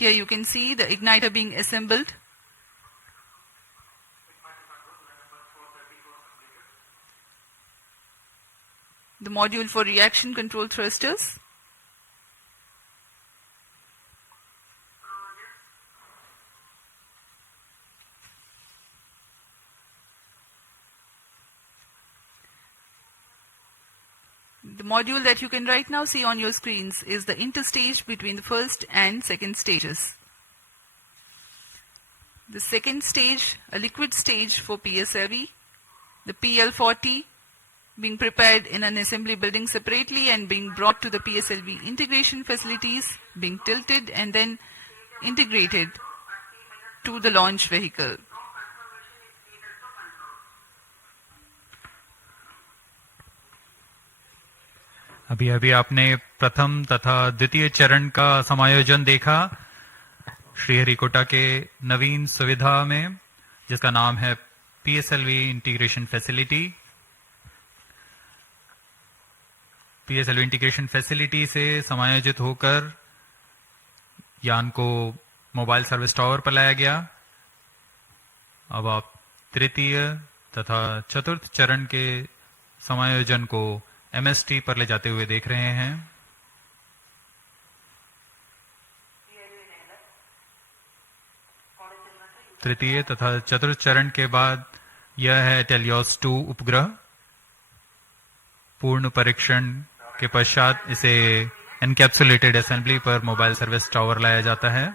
Here you can see the igniter being assembled. The module for reaction control thrusters. The module that you can right now see on your screens is the interstage between the first and second stages. The second stage, a liquid stage for PSLV, the PL-40 being prepared in an assembly building separately and being brought to the PSLV integration facilities, being tilted and then integrated to the launch vehicle. अभी अभी आपने प्रथम तथा द्वितीय चरण का समायोजन देखा श्रीहरिकोटा के नवीन सुविधा में, जिसका नाम है PSLV integration facility. PSLV integration facility से समायोजित होकर यान को मोबाइल सर्विस टावर पर लाया गया। अब आप तृतीय तथा चतुर्थ चरण के समायोजन को MST पर ले जाते हुए देख रहे हैं। तृतीय तथा चतुर्थ चरण के बाद यह है TeLEOS-2 उपग्रह। पूर्ण परीक्षण के पश्चात इसे एनकैप्सुलेटेड असेंबली पर मोबाइल सर्विस टावर लाया जाता है।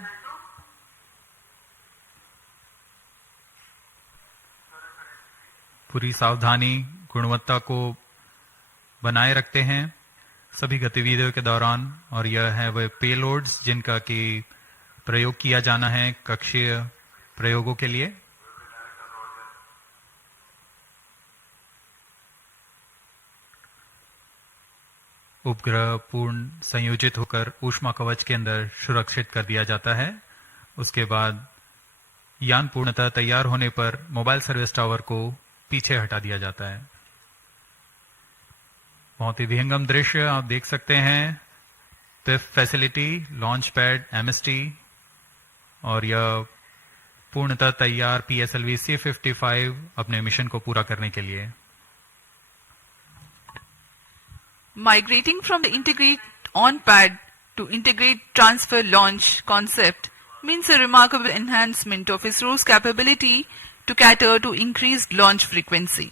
पूरी सावधानी, गुणवत्ता को बनाए रखते हैं सभी गतिविधियों के दौरान, और यह है वह पेलोड्स जिनका कि प्रयोग किया जाना है कक्षीय प्रयोगों के लिए। उपग्रह पूर्ण संयोजित होकर ऊष्मा कवच के अंदर सुरक्षित कर दिया जाता है। उसके बाद यान पूर्णतः तैयार होने पर मोबाइल सर्विस टावर को पीछे हटा दिया जाता है। बहुत ही विहंगम दृश्य आप देख सकते हैं। PIFF facility, launch pad, MST और यह पूर्णतः तैयार PSLV-C55 अपने मिशन को पूरा करने के लिए। Migrating from the integrate on pad to integrate transfer launch concept means a remarkable enhancement of ISRO's capability to cater to increased launch frequency.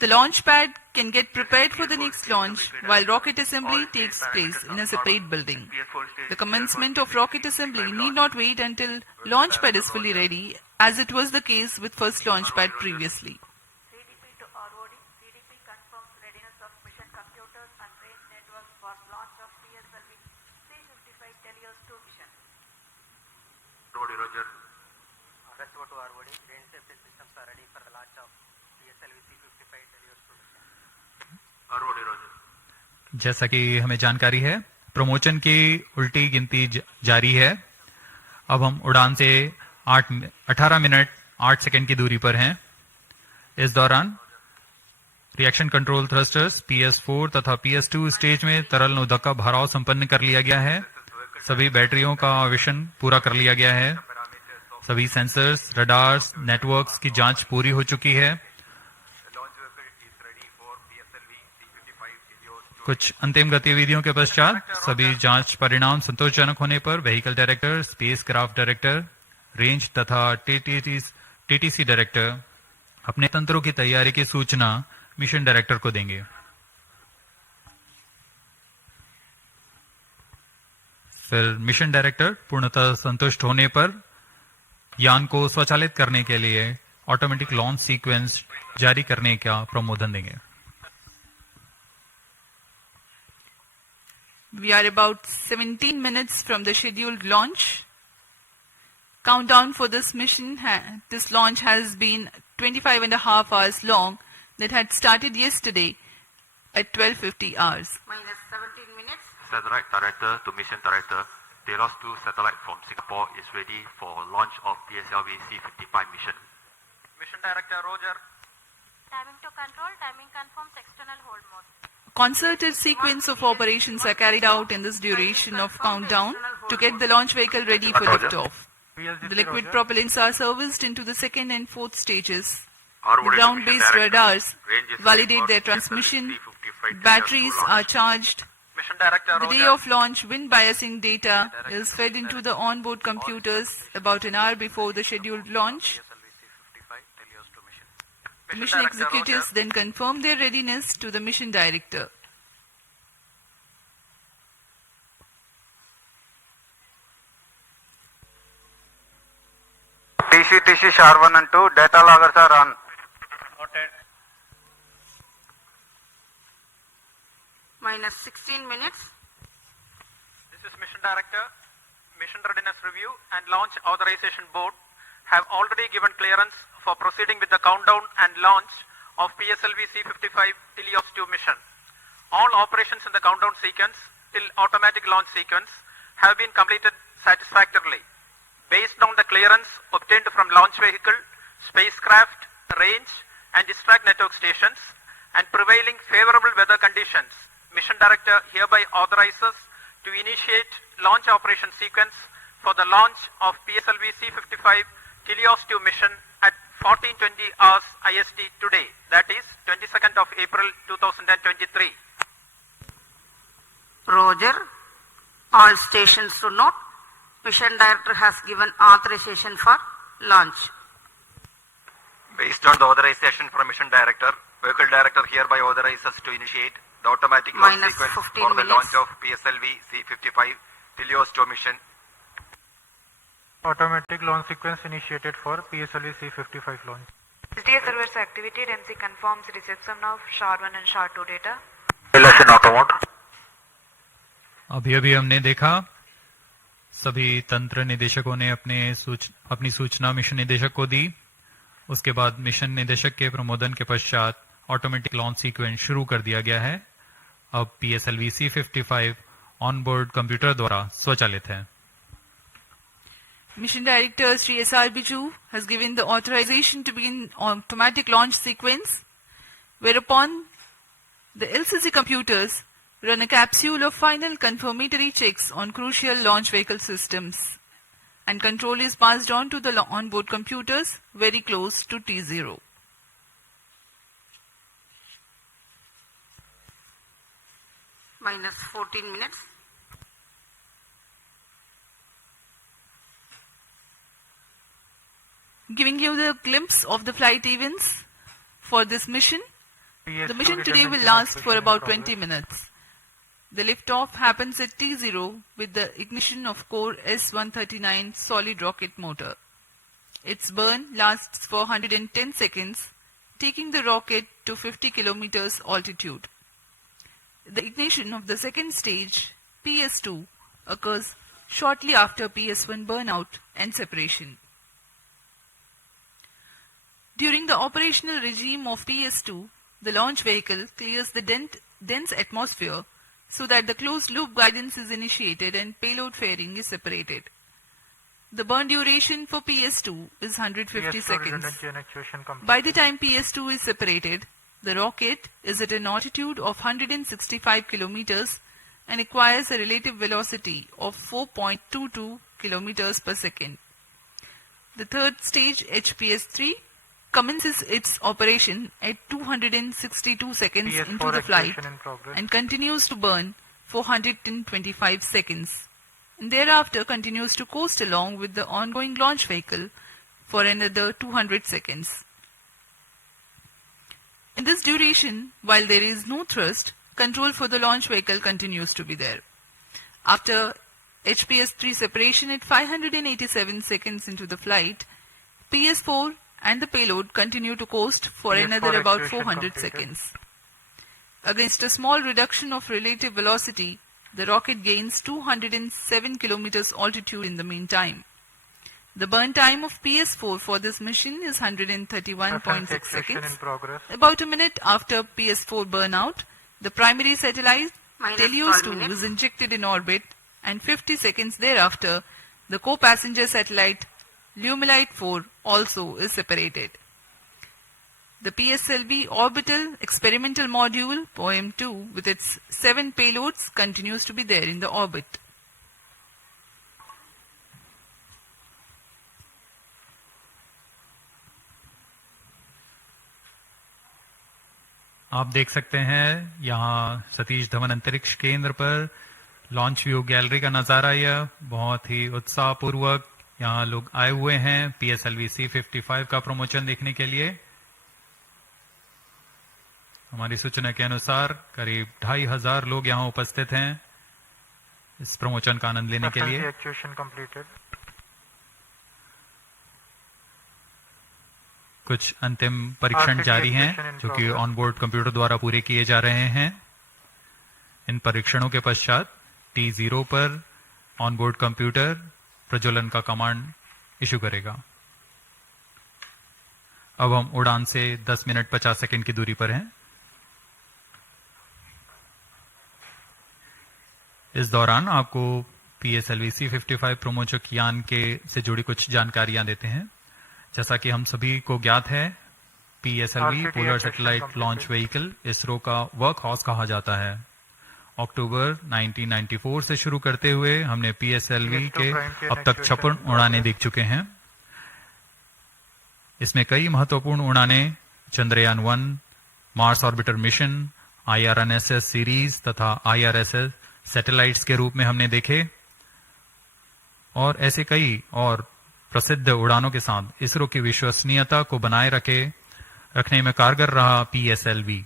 The launch pad can get prepared for the next launch while rocket assembly takes place in a separate building. The commencement of rocket assembly need not wait until launch pad is fully ready, as it was the case with first launch pad previously. CDP to ROD. CDP confirms readiness of mission computers and range networks for launch of PSLV-C55 TeLEOS-2 mission. Roger. RSO to ROD. Range safety systems are ready for the launch of PSLV-C55 TeLEOS-2 mission. Roger. जैसा कि हमें जानकारी है, promotion की उल्टी गिनती जारी है। अब हम उड़ान से 18 मिनट 8 सेकंड की दूरी पर हैं। इस दौरान रिएक्शन कंट्रोल थ्रस्टर्स PS4 तथा PS2 स्टेज में तरल नोदक का भराव संपन्न कर लिया गया है। सभी बैटरियों का आवेशन पूरा कर लिया गया है। सभी सेंसर्स, रडार्स, नेटवर्क्स की जांच पूरी हो चुकी है। कुछ अंतिम गतिविधियों के पश्चात सभी जांच परिणाम संतोषजनक होने पर vehicle director, spacecraft director, range तथा TTC डायरेक्टर अपने तंत्रों की तैयारी की सूचना मिशन डायरेक्टर को देंगे। फिर मिशन डायरेक्टर पूर्णतः संतुष्ट होने पर यान को स्वचालित करने के लिए ऑटोमेटिक लॉन्च सीक्वेंस जारी करने का प्रमोदन देंगे। We are about 17 minutes from the scheduled launch. Countdown for this mission, this launch has been 25 and a half hours long, that had started yesterday at 12:50 hours. Minus 17 minutes. Satellite Director to Mission Director, TeLEOS-2 satellite from Singapore is ready for launch of PSLV-C55 mission. Mission Director Roger. Timing to control. Timing confirms external hold mode. Concerted sequence of operations are carried out in this duration of countdown to get the launch vehicle ready for liftoff. The liquid propellants are serviced into the second and fourth stages. The ground-based radars validate their transmission. Batteries are charged. Mission Director, The day of launch, wind biasing data is fed into the onboard computers about an hour before the scheduled launch. PSLV-C55 TeLEOS-2 mission. The mission executives then confirm their readiness to the mission director. TC SHAR-1 and 2 data loggers are on. Noted. Minus 16 minutes. This is Mission Director. Mission Readiness Review and Launch Authorization Board have already given clearance for proceeding with the countdown and launch of PSLV-C55 TeLEOS-2 mission. All operations in the countdown sequence till automatic launch sequence have been completed satisfactorily. Based on the clearance obtained from launch vehicle, spacecraft, range and distract network stations and prevailing favorable weather conditions, Mission Director hereby authorizes to initiate launch operation sequence for the launch of PSLV-C55 TeLEOS-2 mission at 14:20 hours IST today, that is 22nd of April 2023. Roger. All stations to note. Mission Director has given authorization for launch. Based on the authorization from Mission Director, Vehicle Director hereby authorizes to initiate the automatic launch Minus sequence 15 for the minutes. launch of PSLV-C55 TeLEOS-2 mission. Automatic launch sequence initiated for PSLV-C55 launch. SDA server's activity DMC confirms reception of SHAR-1 and SHAR-2 data. अभी अभी हमने देखा सभी तंत्र निदेशकों ने अपनी सूचना मिशन निदेशक को दी। उसके बाद मिशन निदेशक के प्रमोदन के पश्चात ऑटोमेटिक लॉन्च सीक्वेंस शुरू कर दिया गया है। अब PSLV-C55 ऑनबोर्ड कंप्यूटर द्वारा स्वचालित है। Mission Director Sri S.R. Biju has given the authorization to begin automatic launch sequence, whereupon the LCC computers run a capsule of final confirmatory checks on crucial launch vehicle systems, and control is passed on to the onboard computers very close to T0. Minus 14 minutes. Giving you the glimpse of the flight events for this mission. The mission today will last for about 20 minutes. The liftoff happens at T0 with the ignition of core S-139 solid rocket motor. Its burn lasts for 110 seconds, taking the rocket to 50 kilometers altitude. The ignition of the second stage, PS2, occurs shortly after PS1 burnout and separation. During the operational regime of PS2, the launch vehicle clears the dense atmosphere so that the closed-loop guidance is initiated and payload fairing is separated. The burn duration for PS2 is 150 seconds. By the time PS2 is separated, the rocket is at an altitude of 165 kilometers and acquires a relative velocity of 4.22 kilometers per second. The third stage, HPS-3, commences its operation at 262 seconds into the flight and continues to burn for 125 seconds. And thereafter continues to coast along with the ongoing launch vehicle for another 200 seconds. In this duration, while there is no thrust, control for the launch vehicle continues to be there. After HPS-3 separation at 587 seconds into the flight, PS4 and the payload continue to coast for another about 400 seconds. Against a small reduction of relative velocity, the rocket gains 207 kilometers altitude in the meantime. The burn time of PS4 for this mission is 131.6 seconds. About a minute after PS4 burnout, the primary satellite TeLEOS-2 is injected in orbit, and 50 seconds thereafter, the co-passenger satellite Lumilite 4 also is separated. The PSLV orbital experimental module POEM-2 with its 7 payloads continues to be there in the orbit. आप देख सकते हैं यहाँ सतीश धवन अंतरिक्ष केंद्र पर launch view gallery का नजारा। यह बहुत ही उत्साहपूर्वक यहाँ लोग आए हुए हैं PSLV-C55 का प्रमोशन देखने के लिए। हमारी सूचना के अनुसार करीब 2500 लोग यहाँ उपस्थित हैं इस प्रमोशन का आनंद लेने के लिए। कुछ अंतिम परीक्षण जारी हैं जो कि ऑनबोर्ड कंप्यूटर द्वारा पूरे किए जा रहे हैं। इन परीक्षणों के पश्चात T0 पर ऑनबोर्ड कंप्यूटर प्रज्वलन का कमांड इशू करेगा। अब हम उड़ान से 10 मिनट 50 सेकंड की दूरी पर हैं। इस दौरान आपको PSLV-C55 प्रमोचक यान के से जुड़ी कुछ जानकारियां देते हैं। जैसा कि हम सभी को ज्ञात है, PSLV polar satellite launch vehicle ISRO का वर्क हॉर्स कहा जाता है। अक्टूबर 1994 से शुरू करते हुए हमने PSLV के अब तक 56 उड़ानें देख चुके हैं। इसमें कई महत्वपूर्ण उड़ानें Chandrayaan one, Mars orbiter mission, IRNSS series तथा IRSS सैटेलाइट्स के रूप में हमने देखे और ऐसे कई और प्रसिद्ध उड़ानों के साथ इसरो की विश्वसनीयता को बनाए रखने में कारगर रहा PSLV।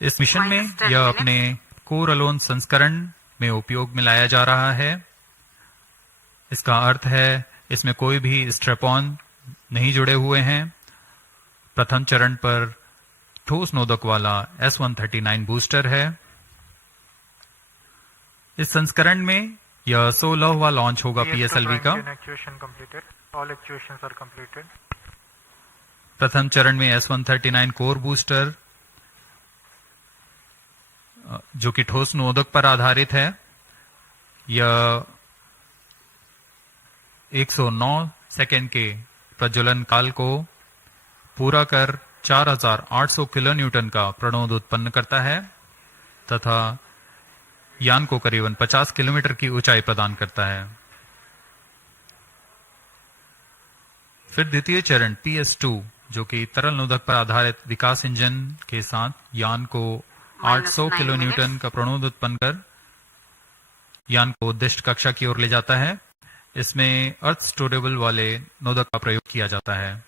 इस मिशन में यह अपने कोर अलोन संस्करण में उपयोग में लाया जा रहा है। इसका अर्थ है इसमें कोई भी स्ट्रैप-ऑन नहीं जुड़े हुए हैं। प्रथम चरण पर ठोस नोदक वाला S-139 बूस्टर है। इस संस्करण में यह 16वां लॉन्च होगा PSLV का। प्रथम चरण में S-139 कोर बूस्टर जो कि ठोस नोदक पर आधारित है, यह 109 सेकेंड के प्रज्वलन काल को पूरा कर 4800 किलोन्यूटन का प्रणोद उत्पन्न करता है तथा यान को करीबन 50 किलोमीटर की ऊंचाई प्रदान करता है। फिर द्वितीय चरण PS2 जो कि तरल नोदक पर आधारित विकास इंजन के साथ यान को 800 किलोन्यूटन का प्रणोद उत्पन्न कर यान को उद्दिष्ट कक्षा की ओर ले जाता है। इसमें अर्थ स्टोरेबल वाले नोदक का प्रयोग किया जाता है।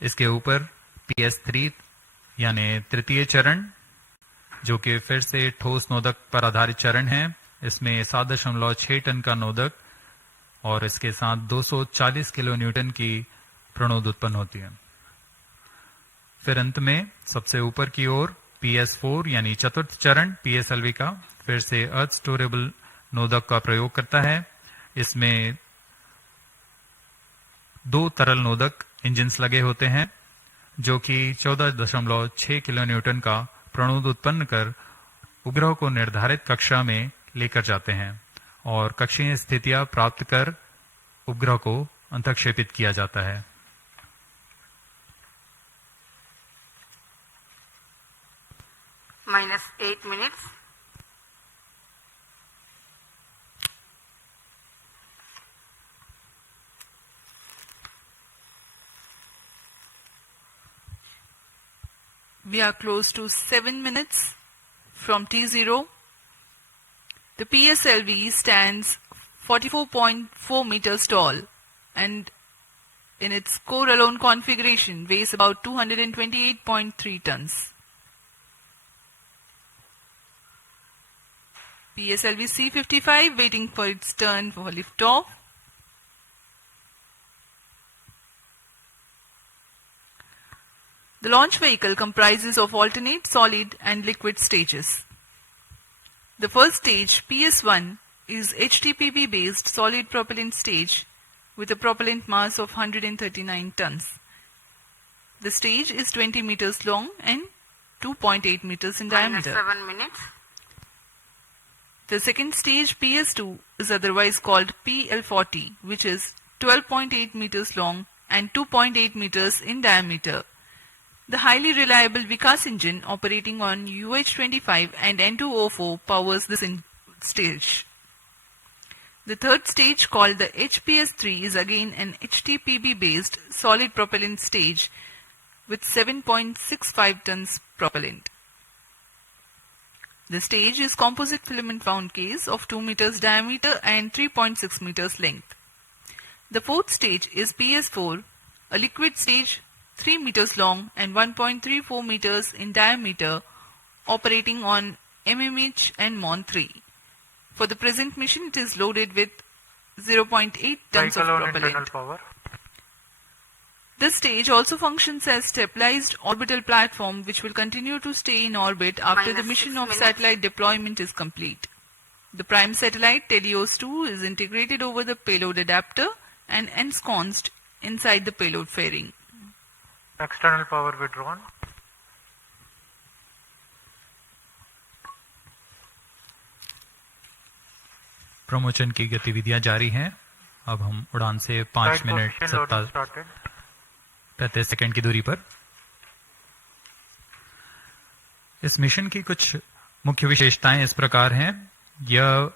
इसके ऊपर PS3 यानी तृतीय चरण जो कि फिर से ठोस नोदक पर आधारित चरण है। इसमें 7.6 टन का नोदक और इसके साथ 240 किलोन्यूटन की प्रणोद उत्पन्न होती है। फिर अंत में सबसे ऊपर की ओर PS4 यानी चतुर्थ चरण PSLV का फिर से अर्थ स्टोरेबल नोदक का प्रयोग करता है। इसमें 2 तरल नोदक इंजिन्स लगे होते हैं जो कि 14.6 किलोन्यूटन का प्रणोद उत्पन्न कर उपग्रह को निर्धारित कक्षा में लेकर जाते हैं और कक्षीय स्थितियां प्राप्त कर उपग्रह को अंतःक्षेपित किया जाता है। -8 minutes. We are close to 7 minutes from T0. The PSLV stands 44.4 meters tall and in its core alone configuration weighs about 228.3 tons. PSLV-C55 waiting for its turn for liftoff. The launch vehicle comprises of alternate solid and liquid stages. The first stage, PS1, is HTPB based solid propellant stage with a propellant mass of 139 tons. The stage is 20 meters long and 2.8 meters in diameter. -7 minutes. The second stage, PS2, is otherwise called PL40, which is 12.8 meters long and 2.8 meters in diameter. The highly reliable Vikas engine operating on UH-25 and N2O4 powers this stage. The third stage, called the HPS-3, is again an HTPB-based solid propellant stage with 7.65 tons propellant. The stage is composite filament wound case of 2 meters diameter and 3.6 meters length. The fourth stage is PS4, a liquid stage 3 meters long and 1.34 meters in diameter, operating on MMH and MON3. For the present mission, it is loaded with 0.8 tons of propellant. Power. This stage also functions as stabilized orbital platform which will continue to stay in orbit after the mission of satellite deployment is complete. The prime satellite TeLEOS-2 is integrated over the payload adapter and ensconced inside the payload fairing. External power withdrawn. Promotion की गतिविधियां जारी हैं। अब हम उड़ान से 5 minute 35 second की दूरी पर। इस मिशन की कुछ मुख्य विशेषताएं इस प्रकार हैं। यह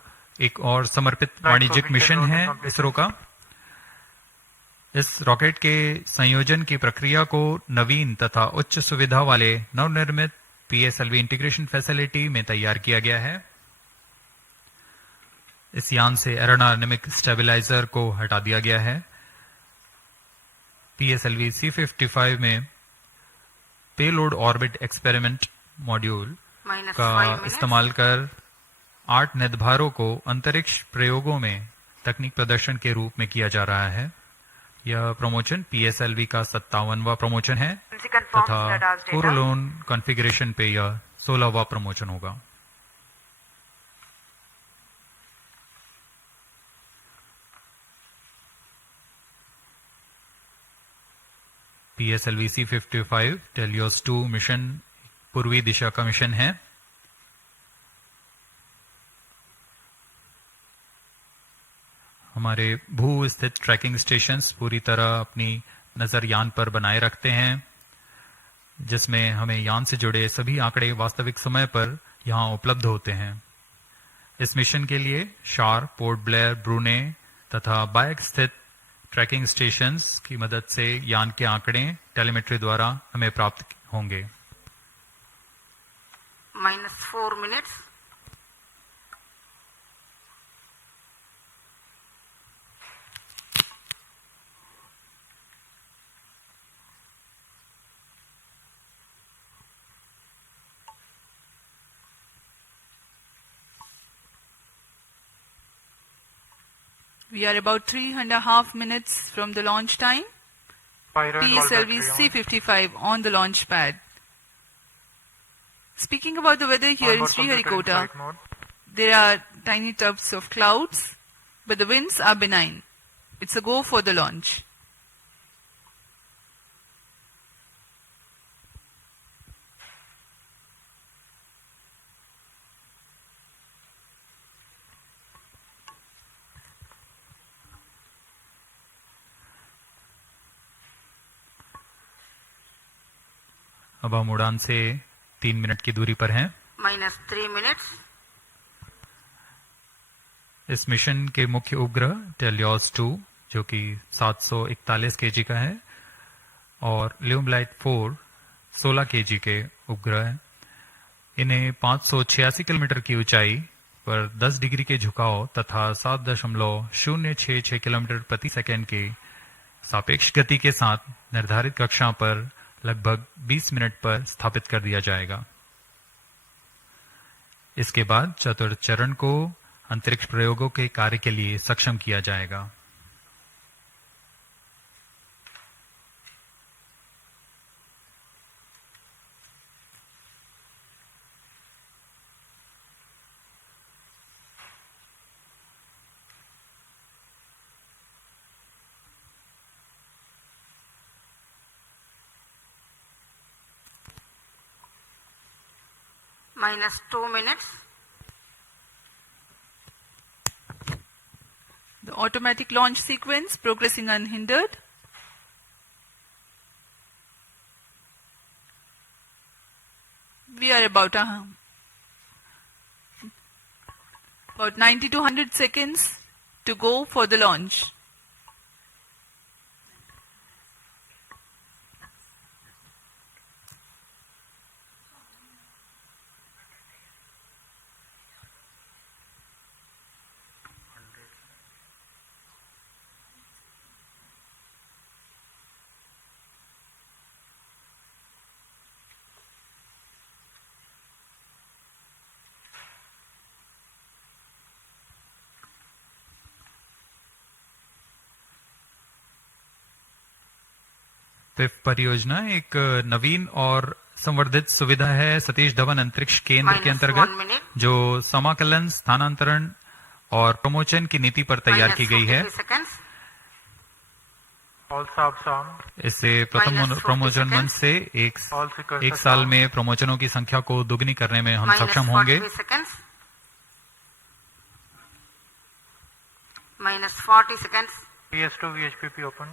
एक और समर्पित वाणिज्यिक मिशन है इसरो का। इस रॉकेट के संयोजन की प्रक्रिया को नवीन तथा उच्च सुविधा वाले नवनिर्मित PSLV इंटीग्रेशन फैसिलिटी में तैयार किया गया है। इस यान से एरोडायनेमिक स्टेबलाइजर को हटा दिया गया है। PSLV-C55 में पेलोड ऑर्बिट एक्सपेरिमेंट मॉड्यूल का इस्तेमाल कर 8 निदभारों को अंतरिक्ष प्रयोगों में तकनीक प्रदर्शन के रूप में किया जा रहा है। यह प्रमोशन PSLV का 57वां प्रमोशन है तथा कोरोलोन कॉन्फ़िगरेशन पे यह 16वां प्रमोशन होगा। PSLV-C55 TeLEOS-2 मिशन पूर्वी दिशा का मिशन है। हमारे भू स्थित ट्रैकिंग स्टेशंस पूरी तरह अपनी नजर यान पर बनाए रखते हैं, जिसमें हमें यान से जुड़े सभी आंकड़े वास्तविक समय पर यहां उपलब्ध होते हैं। इस मिशन के लिए शार, पोर्ट ब्लेयर, ब्रूने तथा बायक स्थित ट्रैकिंग स्टेशंस की मदद से यान के आंकड़े टेलीमेट्री द्वारा हमें प्राप्त होंगे। -4 minutes. We are about 3.5 minutes from the launch time. PSLV-C55 on the launch pad. Speaking about the weather here in Sriharikota, there are tiny tufts of clouds, but the winds are benign. It's a go for the launch. अब हम उड़ान से 3 minute की दूरी पर हैं। -3 minutes. इस mission के मुख्य उपग्रह TeLEOS-2 जो कि 741 kg का है और ल्यूमलाइट 4 16 kg के उपग्रह हैं। इन्हें 586 किलोमीटर की ऊंचाई पर 10 डिग्री के झुकाव तथा 7.066 किलोमीटर प्रति सेकंड के सापेक्ष गति के साथ निर्धारित कक्षा पर लगभग 20 मिनट पर स्थापित कर दिया जाएगा। इसके बाद चतुर्थ चरण को अंतरिक्ष प्रयोगों के कार्य के लिए सक्षम किया जाएगा। -2 minutes. The automatic launch sequence progressing unhindered. We are about 90 to 100 seconds to go for the launch. PIFF परियोजना एक नवीन और संवर्धित सुविधा है सतीश धवन अंतरिक्ष केंद्र के अंतर्गत जो समाकलन, स्थानांतरण और प्रमोशन की नीति पर तैयार की गई है। इससे प्रथम प्रमोशन मंच से एक साल में प्रमोशनों की संख्या को दुगनी करने में हम सक्षम होंगे। -40 seconds. PS2 VHPP open.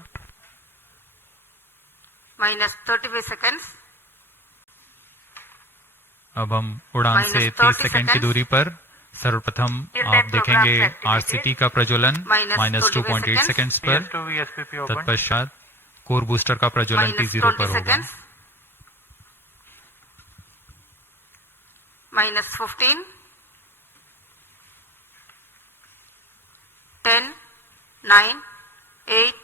-35 seconds. अब हम उड़ान से 30 सेकंड की दूरी पर सर्वप्रथम आप देखेंगे आरसीटी का प्रज्वलन -2.8 सेकंड्स पर। तत्पश्चात कोर बूस्टर का प्रज्वलन T0 पर होगा। -15. 10, 9, 8,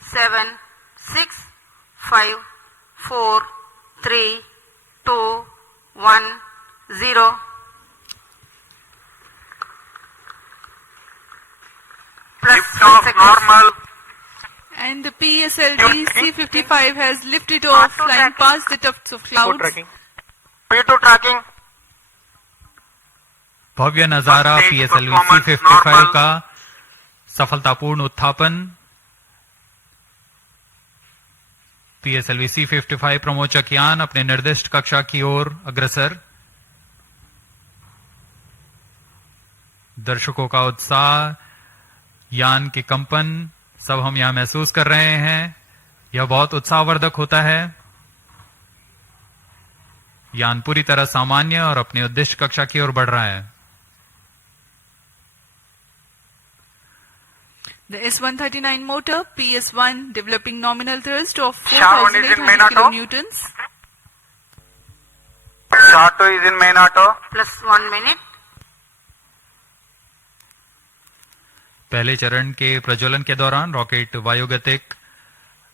7, 6, 5, 4, 3, 2, 1, 0. Lift off normal. And the PSLV-C55 has lifted off, flying past the tufts of clouds. P2 tracking. भव्य नजारा PSLV-C55 का सफलतापूर्ण उत्थापन। PSLV-C55 प्रमोचक यान अपने निर्दिष्ट कक्षा की ओर अग्रसर। दर्शकों का उत्साह, यान के कंपन सब हम यहां महसूस कर रहे हैं। यह बहुत उत्साहवर्धक होता है। यान पूरी तरह सामान्य और अपनी उद्दिष्ट कक्षा की ओर बढ़ रहा है। The S139 motor, PS1, developing nominal thrust of 4,800 kilonewtons. Short is in main auto. Plus 1 minute. पहले चरण के प्रज्वलन के दौरान रॉकेट वायुगतिक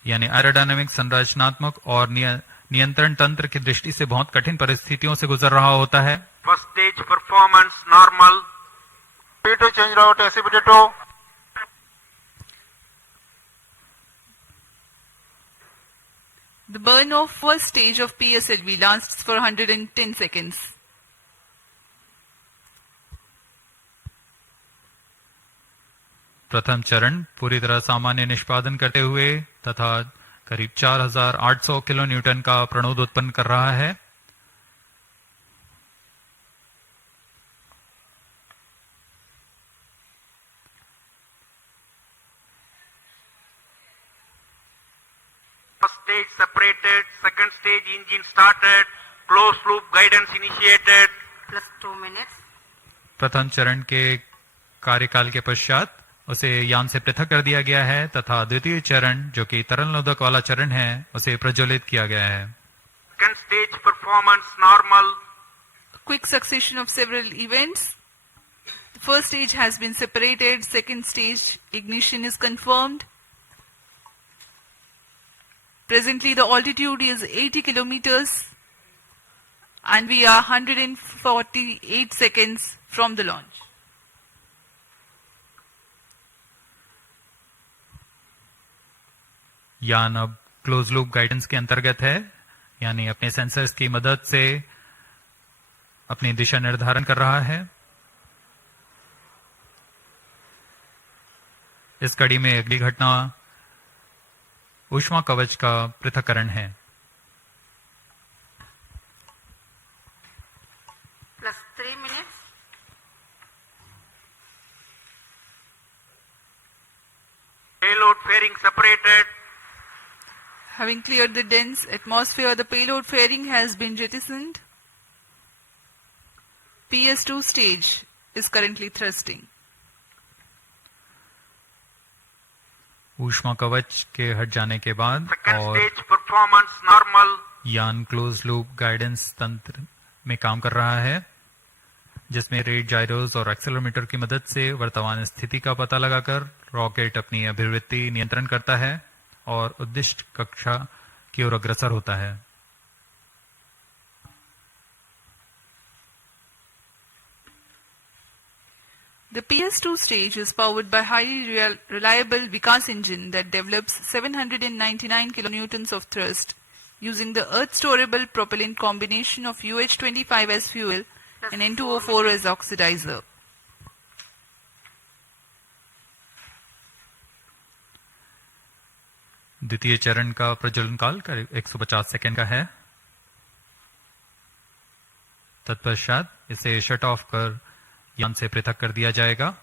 यानी एरोडायनामिक, संरचनात्मक और नियंत्रण तंत्र की दृष्टि से बहुत कठिन परिस्थितियों से गुजर रहा होता है। First stage performance normal. P2 change route SCPT2. The burn of first stage of PSLV lasts for 110 seconds. प्रथम चरण पूरी तरह सामान्य निष्पादन करते हुए तथा करीब 4,800 किलो न्यूटन का प्रणोद उत्पन्न कर रहा है। First stage separated, second stage engine started, closed loop guidance initiated. Plus 2 minutes. प्रथम चरण के कार्यकाल के पश्चात उसे यान से पृथक कर दिया गया है तथा द्वितीय चरण जो कि तरल नोदक वाला चरण है उसे प्रज्वलित किया गया है। Second stage performance normal. Quick succession of several events. The first stage has been separated. Second stage ignition is confirmed. Presently the altitude is 80 kilometers and we are 148 seconds from the launch. यान अब close loop guidance के अंतर्गत है, यानी अपने sensors की मदद से अपनी दिशा निर्धारण कर रहा है। इस कड़ी में अगली घटना ऊष्मा कवच का पृथक्करण है। Plus 3 minutes. Payload fairing separated. Having cleared the dense atmosphere, the payload fairing has been jettisoned. PS2 stage is currently thrusting. ऊष्मा कवच के हट जाने के बाद Second और stage performance normal. यान क्लोज लूप गाइडेंस तंत्र में काम कर रहा है, जिसमें रेट जाइरोस और एक्सेलेरोमीटर की मदद से वर्तमान स्थिति का पता लगाकर रॉकेट अपनी अभिवृत्ति नियंत्रण करता है और उद्दिष्ट कक्षा की ओर अग्रसर होता है। The PS2 stage is powered by highly reliable Vikas engine that develops 799 kilonewtons of thrust using the earth-storable propellant combination of UH-25 as fuel and N2O4 as oxidizer. द्वितीय चरण का प्रज्वलन काल करीब 150 सेकेंड का है। तत्पश्चात इसे शट ऑफ कर यान से पृथक कर दिया जाएगा।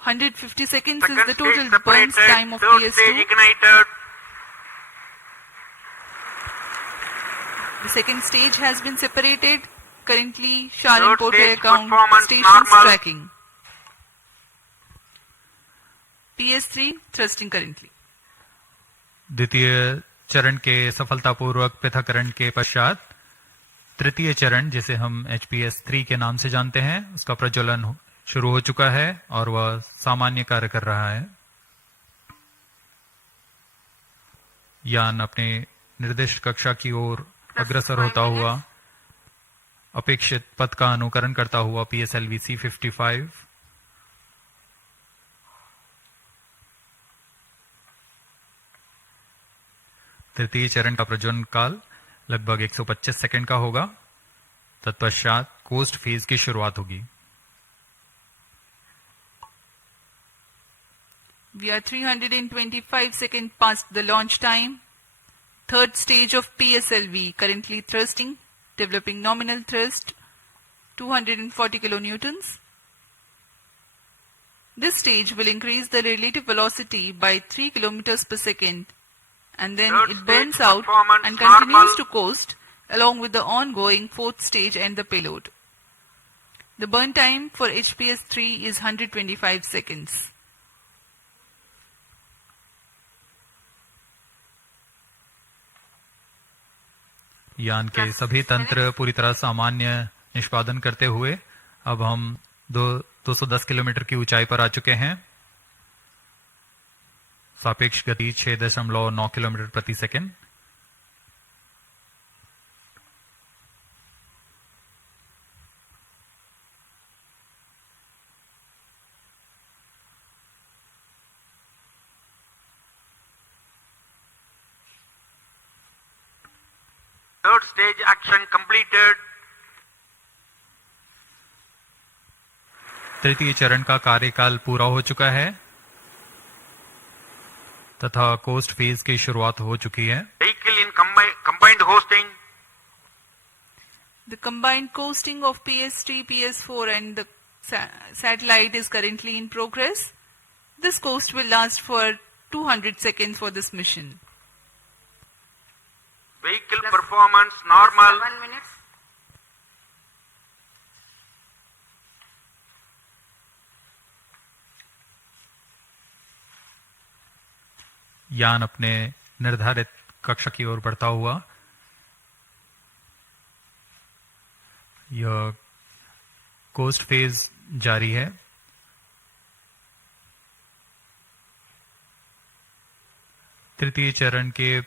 150 seconds is Second the total stage burn separated. time of Third stage PS2. ignited. The second stage has been separated. Currently, Sharan Third Porter stage account performance stations normal. tracking. PS3 thrusting currently. द्वितीय चरण के सफलतापूर्वक पृथक्करण के पश्चात तृतीय चरण, जिसे हम HPS3 के नाम से जानते हैं, उसका प्रज्वलन शुरू हो चुका है और वह सामान्य कार्य कर रहा है। यान अपने निर्दिष्ट कक्षा की ओर अग्रसर होता हुआ अपेक्षित पथ का अनुकरण करता हुआ PSLV-C55 तृतीय चरण का प्रज्वलन काल लगभग 125 सेकंड का होगा। तत्पश्चात कोस्ट फेज की शुरुआत होगी। We are 325 seconds past the launch time. Third stage of PSLV currently thrusting, developing nominal thrust 240 kilonewtons. This stage will increase the relative velocity by 3 kilometers per second, and then Third it burns stage out performance and continues normal. to coast along with the ongoing fourth stage and the payload. The burn time for HPS-3 is 125 seconds. यान के सभी तंत्र पूरी तरह सामान्य निष्पादन करते हुए अब हम 210 किलोमीटर की ऊंचाई पर आ चुके हैं। सापेक्ष गति 6.9 किलोमीटर प्रति second. Third stage action completed. तृतीय चरण का कार्यकाल पूरा हो चुका है तथा कोस्ट फेज की शुरुआत हो चुकी है। Vehicle in combined hosting. The combined coasting of PS3, PS4 and the satellite is currently in progress. This coast will last for 200 seconds for this mission. Vehicle performance normal. 7 minutes. यान अपने निर्धारित कक्षा की ओर बढ़ता हुआ यह कोस्ट फेज जारी है। तृतीय चरण के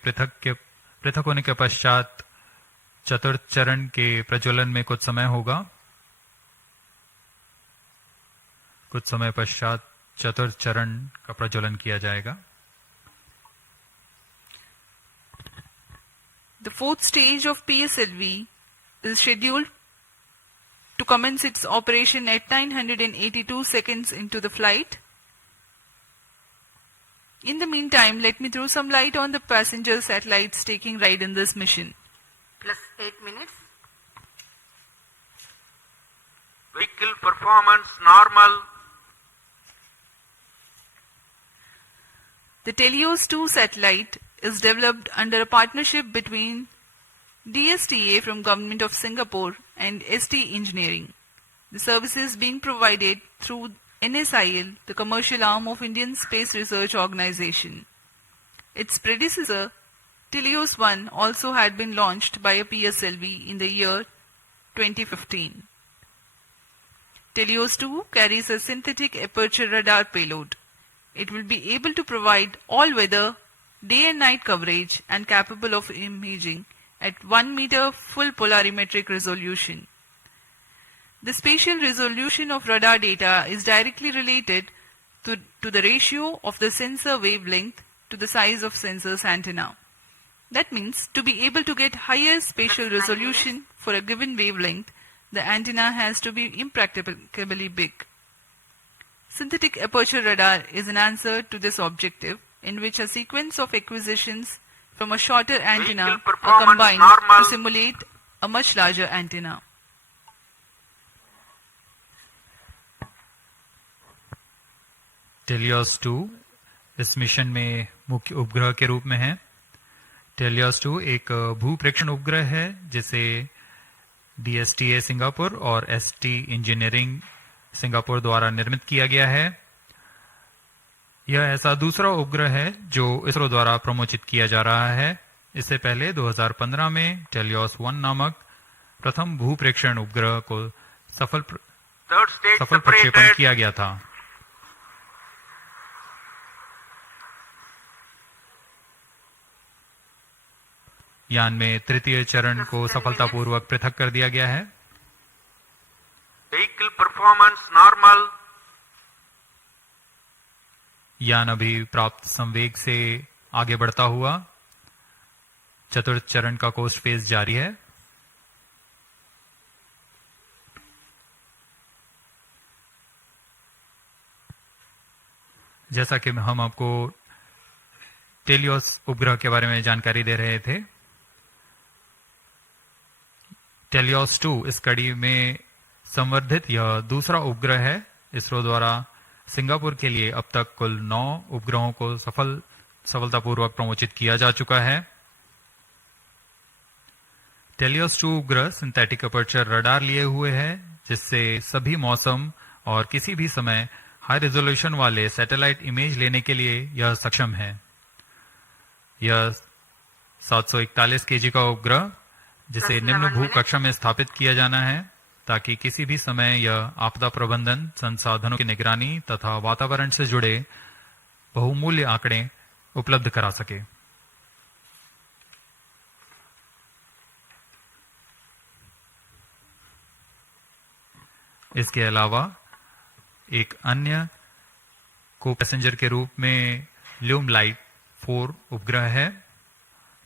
पृथक होने के पश्चात चतुर्थ चरण के प्रज्वलन में कुछ समय होगा। कुछ समय पश्चात चतुर्थ चरण का प्रज्वलन किया जाएगा। The fourth stage of PSLV is scheduled to commence its operation at 982 seconds into the flight. In the meantime, let me throw some light on the passenger satellites taking ride in this mission. Plus 8 minutes. Vehicle performance normal. The TeLEOS-2 satellite is developed under a partnership between DSTA from Government of Singapore and ST Engineering. The services being provided through NSIL, the commercial arm of Indian Space Research Organization. Its predecessor, TeLEOS-1, also had been launched by a PSLV in the year 2015. TeLEOS-2 carries a synthetic aperture radar payload. It will be able to provide all-weather, day and night coverage and capable of imaging at 1 meter full polarimetric resolution. The spatial resolution of radar data is directly related to the ratio of the sensor wavelength to the size of sensor's antenna. That means to be able to get higher spatial resolution for a given wavelength, the antenna has to be impracticably big. Synthetic aperture radar is an answer to this objective, in which a sequence of acquisitions from a shorter antenna are combined to simulate a much larger antenna. TeLEOS-2 इस mission में मुख्य उपग्रह के रूप में है। TeLEOS-2 एक भूप्रेक्षण उपग्रह है जिसे DSTA सिंगापुर और ST इंजीनियरिंग सिंगापुर द्वारा निर्मित किया गया है। यह ऐसा दूसरा उपग्रह है जो इसरो द्वारा प्रमोचित किया जा रहा है। इससे पहले 2015 में TeLEOS-1 नामक प्रथम भूप्रेक्षण उपग्रह को सफल प्रक्षेपण किया गया था। यान में तृतीय चरण को सफलतापूर्वक पृथक कर दिया गया है। Vehicle performance normal. यान अभी प्राप्त संवेग से आगे बढ़ता हुआ चतुर्थ चरण का कोस्ट फेज जारी है। जैसा कि हम आपको TeLEOS उपग्रह के बारे में जानकारी दे रहे थे, TeLEOS-2 इस कड़ी में संवर्धित यह दूसरा उपग्रह है। इसरो द्वारा सिंगापुर के लिए अब तक कुल 9 उपग्रहों को सफलतापूर्वक प्रमोचित किया जा चुका है। TeLEOS-2 उपग्रह सिंथेटिक अपर्चर रडार लिए हुए है, जिससे सभी मौसम और किसी भी समय हाई रेजोल्यूशन वाले सैटेलाइट इमेज लेने के लिए यह सक्षम है। यह 741 केजी का उपग्रह जिसे निम्न भू कक्षा में स्थापित किया जाना है, ताकि किसी भी समय यह आपदा प्रबंधन, संसाधनों की निगरानी तथा वातावरण से जुड़े बहुमूल्य आंकड़े उपलब्ध करा सके। इसके अलावा एक अन्य को पैसेंजर के रूप में ल्यूमलाइट 4 उपग्रह है।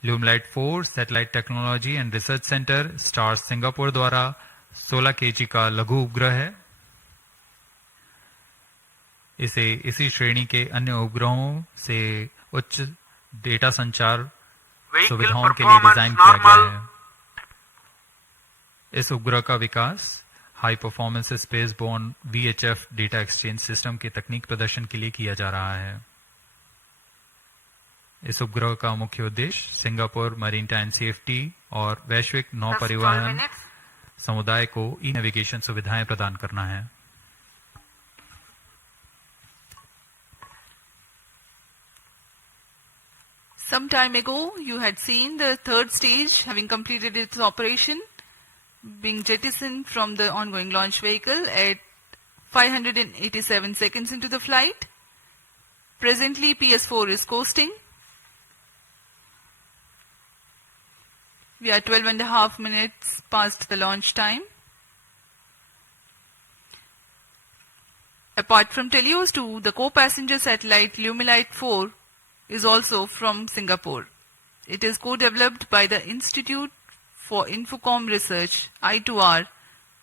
ल्यूमलाइट 4 satellite technology and research centre star Singapore द्वारा 16 केजी का लघु उपग्रह है। इसे इसी श्रेणी के अन्य उपग्रहों से उच्च डेटा संचार सुविधाओं के लिए डिजाइन किया गया है। इस उपग्रह का विकास high performance spaceborne VHF data exchange system के तकनीक प्रदर्शन के लिए किया जा रहा है। इस उपग्रह का मुख्य उद्देश्य सिंगापुर मरीनटाइन सेफ्टी और वैश्विक नौ परिवहन समुदाय को ई नेविगेशन सुविधाएं प्रदान करना है। Some time ago, you had seen the third stage having completed its operation, being jettisoned from the ongoing launch vehicle at 587 seconds into the flight. Presently, PS4 is coasting. We are 12.5 minutes past the launch time. Apart from TeLEOS-2, the co-passenger satellite Lumilite 4 is also from Singapore. It is co-developed by the Institute for Infocom Research, I2R,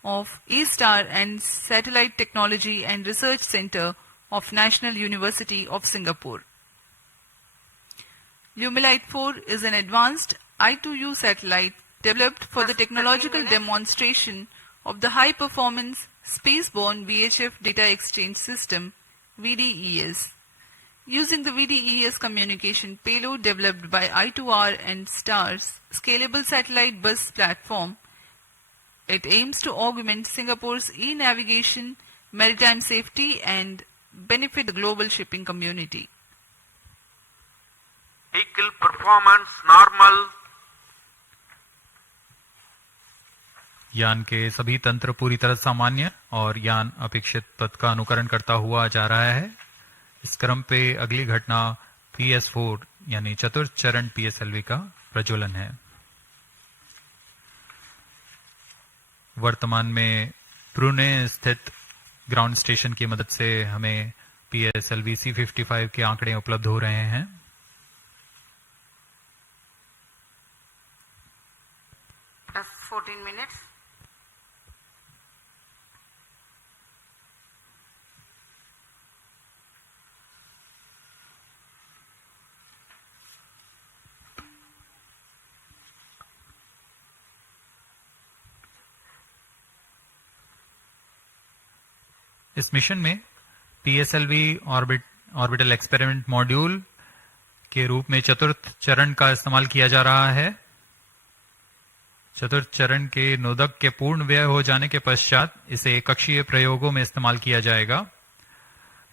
of A-Star and Satellite Technology and Research Center of National University of Singapore. Lumilite 4 is an advanced I2U satellite developed for the technological demonstration of the high-performance spaceborne VHF data exchange system, VDES. Using the VDES communication payload developed by I2R and STAR's scalable satellite bus platform, it aims to augment Singapore's e-navigation, maritime safety and benefit the global shipping community. Vehicle performance normal. यान के सभी तंत्र पूरी तरह सामान्य और यान अपेक्षित पथ का अनुकरण करता हुआ जा रहा है। इस क्रम पे अगली घटना PS4 यानी चतुर्थ चरण PSLV का प्रज्वलन है। वर्तमान में पुणे स्थित ग्राउंड स्टेशन की मदद से हमें PSLV-C55 के आंकड़े उपलब्ध हो रहे हैं। Plus 14 minutes. इस मिशन में PSLV ऑर्बिटल एक्सपेरिमेंट मॉड्यूल के रूप में चतुर्थ चरण का इस्तेमाल किया जा रहा है। चतुर्थ चरण के नोदक के पूर्ण व्यय हो जाने के पश्चात इसे कक्षीय प्रयोगों में इस्तेमाल किया जाएगा।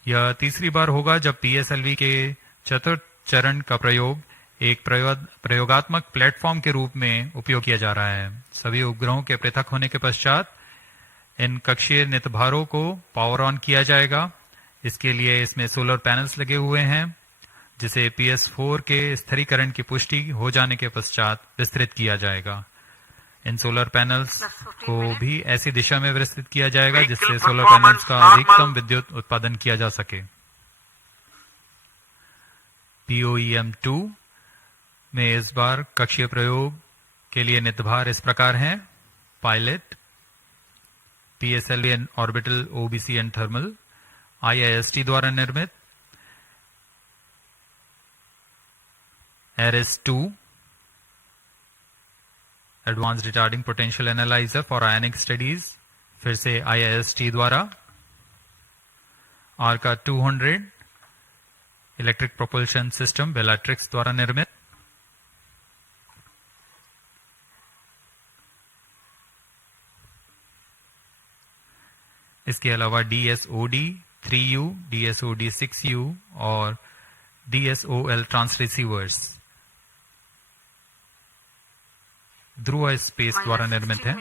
यह तीसरी बार होगा जब PSLV के चतुर्थ चरण का प्रयोग एक प्रयोगात्मक प्लेटफॉर्म के रूप में उपयोग किया जा रहा है। सभी उपग्रहों के पृथक होने के पश्चात इन कक्षीय नितभारों को पावर ऑन किया जाएगा। इसके लिए इसमें सोलर पैनल्स लगे हुए हैं जिसे PS4 के स्थिरीकरण की पुष्टि हो जाने के पश्चात विस्तृत किया जाएगा। इन सोलर पैनल्स को भी ऐसी दिशा में विस्तृत किया जाएगा जिससे सोलर पैनल्स का अधिकतम विद्युत उत्पादन किया जा सके। POEM-2 में इस बार कक्षीय प्रयोग के लिए नितभार इस प्रकार हैं। Pilot, PSLV and orbital OBC and thermal, IIST द्वारा निर्मित ARIS-2 advance retarding potential analyser for ionic studies, फिर से IIST द्वारा, ARCA 200 electric propulsion system Bellatrix द्वारा निर्मित, इसके अलावा DSOD 3U, DSOD 6U और DSOL ट्रांसरिसीवर्स ध्रुव स्पेस द्वारा निर्मित है।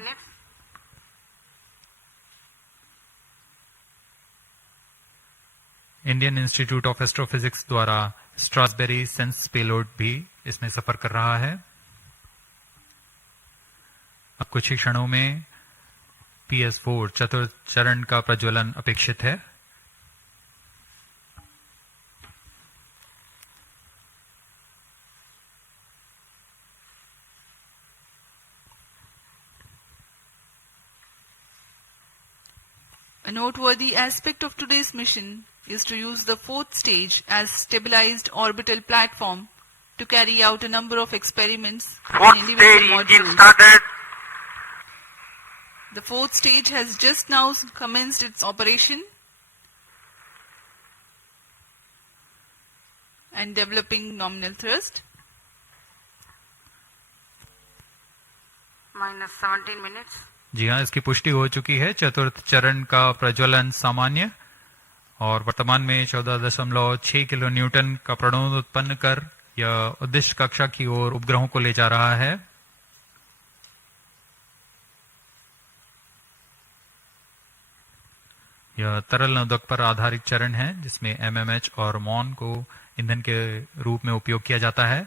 इंडियन इंस्टीट्यूट ऑफ एस्ट्रोफिजिक्स द्वारा स्ट्रासबेरी सेंस पेलोड भी इसमें सफर कर रहा है। अब कुछ ही क्षणों में PS4 चतुर्थ चरण का प्रज्वलन अपेक्षित है। A noteworthy aspect of today's mission is to use the fourth stage as stabilized orbital platform to carry out a number of experiments Fourth in individual stage engine modules. started. The fourth stage has just now commenced its operation and developing nominal thrust. Minus 17 minutes. जी हाँ, इसकी पुष्टि हो चुकी है। चतुर्थ चरण का प्रज्वलन सामान्य और वर्तमान में 14.6 किलो न्यूटन का प्रणोद उत्पन्न कर यह उद्दिष्ट कक्षा की ओर उपग्रहों को ले जा रहा है। यह तरल नोदक पर आधारित चरण है जिसमें MMH और MON को ईंधन के रूप में उपयोग किया जाता है।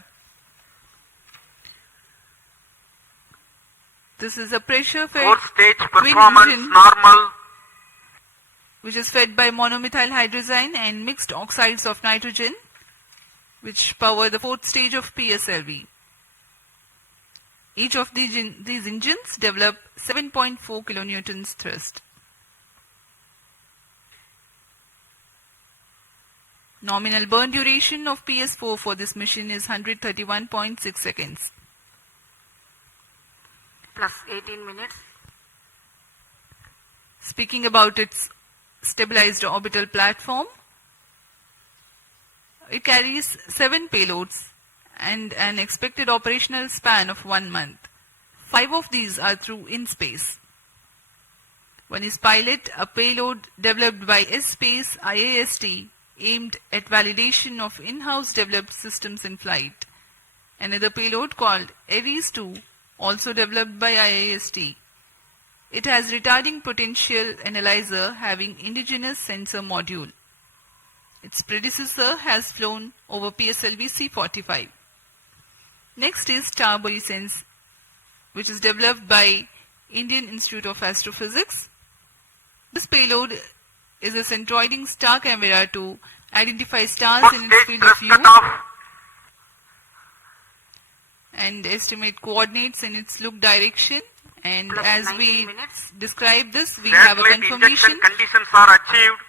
This is a pressure-fed Fourth stage twin performance engine normal. which is fed by monomethyl hydrazine and mixed oxides of nitrogen, which power the fourth stage of PSLV. Each of these engines develop 7.4 kilonewtons thrust. Nominal burn duration of PS4 for this mission is 131.6 seconds. Plus 18 minutes. Speaking about its stabilized orbital platform, It carries 7 payloads and an expected operational span of 1 month. 5 of these are through in-space. One is Pilot, a payload developed by S-Space IAST aimed at validation of in-house developed systems in flight. Another payload called Ares-2, also developed by IAST. It has retarding potential analyzer having indigenous sensor module. Its predecessor has flown over PSLV-C55. Next is Sense, which is developed by Indian Institute of Astrophysics. This payload is a centroiding star camera to identify stars in its field of view and estimate coordinates in its look direction. And Plus as 19 we minutes. describe this, we have a Satellite confirmation injection conditions are achieved.